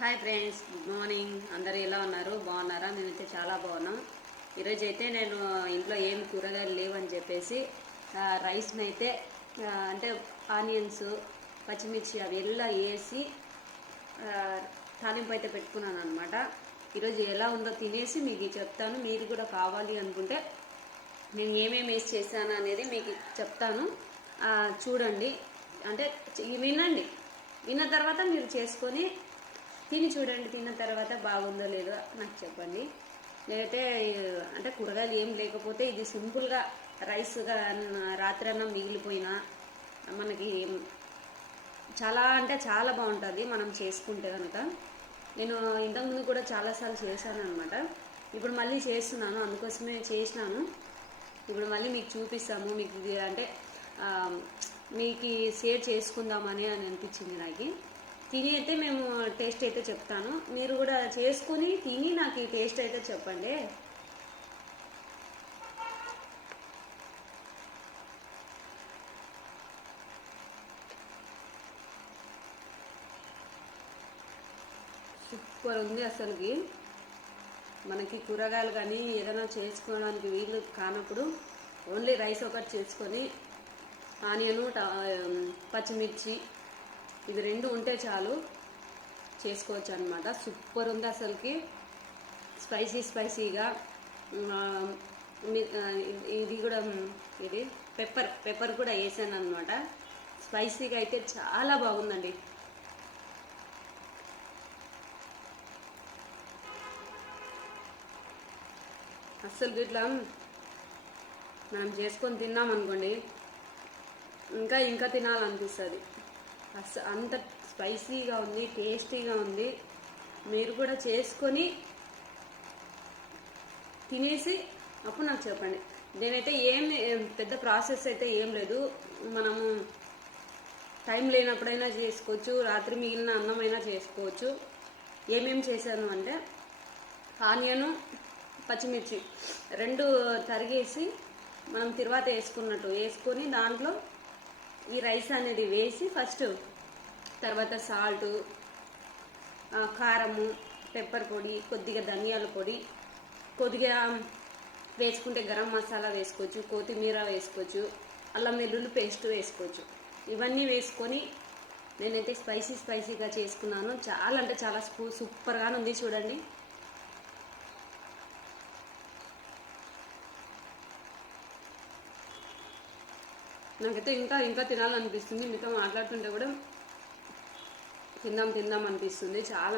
Hi friends, good morning. అందరు ఎలా ఉన్నారు? బాగున్నారా? మేమైతే చాలా బాగున్నాం. ఈరోజు అయితే నేను ఇంట్లో ఏం కూరగాయలు లేవని చెప్పేసి రైస్ని అయితే అంటే ఆనియన్స్, పచ్చిమిర్చి అవి ఎలా వేసి తాలింపు అయితే పెట్టుకున్నాను అనమాట. ఈరోజు ఎలా ఉందో తినేసి మీకు చెప్తాను. మీరు కూడా కావాలి అనుకుంటే నేను ఏమేమి వేసి చేశాను అనేది మీకు చెప్తాను. చూడండి, అంటే వినండి. విన్న తర్వాత మీరు చేసుకొని తిని చూడండి. తిన్న తర్వాత బాగుందో లేదో నాకు చెప్పండి. లేకపోతే అంటే కూరగాయలు ఏం లేకపోతే ఇది సింపుల్గా రైస్గా రాత్రి అన్నం మిగిలిపోయినా మనకి చాలా అంటే చాలా బాగుంటుంది మనం చేసుకుంటే కనుక. నేను ఇంతకుముందు కూడా చాలాసార్లు చేశాను అనమాట. ఇప్పుడు మళ్ళీ చేస్తున్నాను, అందుకోసమే చేసినాను. ఇప్పుడు మళ్ళీ మీకు చూపిస్తాము. మీకు అంటే మీకు షేర్ చేసుకుందామని అనిపించింది నాకు. తిని అయితే మేము టేస్ట్ అయితే చెప్తాను. మీరు కూడా చేసుకుని తిని నాకు ఈ టేస్ట్ అయితే చెప్పండి. సూపర్ ఉంది అసలుకి. మనకి కూరగాయలు కానీ ఏదైనా చేసుకోవడానికి వీలు కానప్పుడు ఓన్లీ రైస్ ఒకటి చేసుకొని ఆనియను, పచ్చిమిర్చి ఇది రెండు ఉంటే చాలు, చేసుకోవచ్చు అనమాట. సూపర్ ఉంది అసలుకి. స్పైసీగా ఇది కూడా ఇది పెప్పర్ కూడా వేసాను అనమాట. స్పైసీగా అయితే చాలా బాగుందండి. అస్సలు ఇట్లా మనం చేసుకొని తిన్నాం అనుకోండి, ఇంకా తినాలనిపిస్తుంది. అంత స్పైసీగా ఉంది, టేస్టీగా ఉంది. మీరు కూడా చేసుకొని తినేసి అప్పుడు నాకు చెప్పండి. నేనైతే పెద్ద ప్రాసెస్ అయితే ఏం లేదు. మనము టైం లేనప్పుడైనా చేసుకోవచ్చు, రాత్రి మిగిలిన అన్నమైనా చేసుకోవచ్చు. ఏమేమి చేశాను అంటే ఆనియను, పచ్చిమిర్చి రెండు తరిగేసి మనం తర్వాత వేసుకున్నట్టు వేసుకొని దాంట్లో ఈ రైస్ అనేది వేసి ఫస్ట్, తర్వాత సాల్ట్, కారము, పెప్పర్ పొడి, కొద్దిగా ధనియాల పొడి, కొద్దిగా వేసుకుంటే గరం మసాలా వేసుకోవచ్చు, కొత్తిమీర వేసుకోవచ్చు, అల్లం వెల్లుల్లి పేస్ట్ వేసుకోవచ్చు. ఇవన్నీ వేసుకొని నేనైతే స్పైసీగా చేసుకున్నాను. చాలా అంటే చాలా సూపర్గా ఉంది. చూడండి. నాకైతే ఇంకా తినాలనిపిస్తుంది. మీతో మాట్లాడుతుంటే కూడా తిందాం అనిపిస్తుంది. చాలా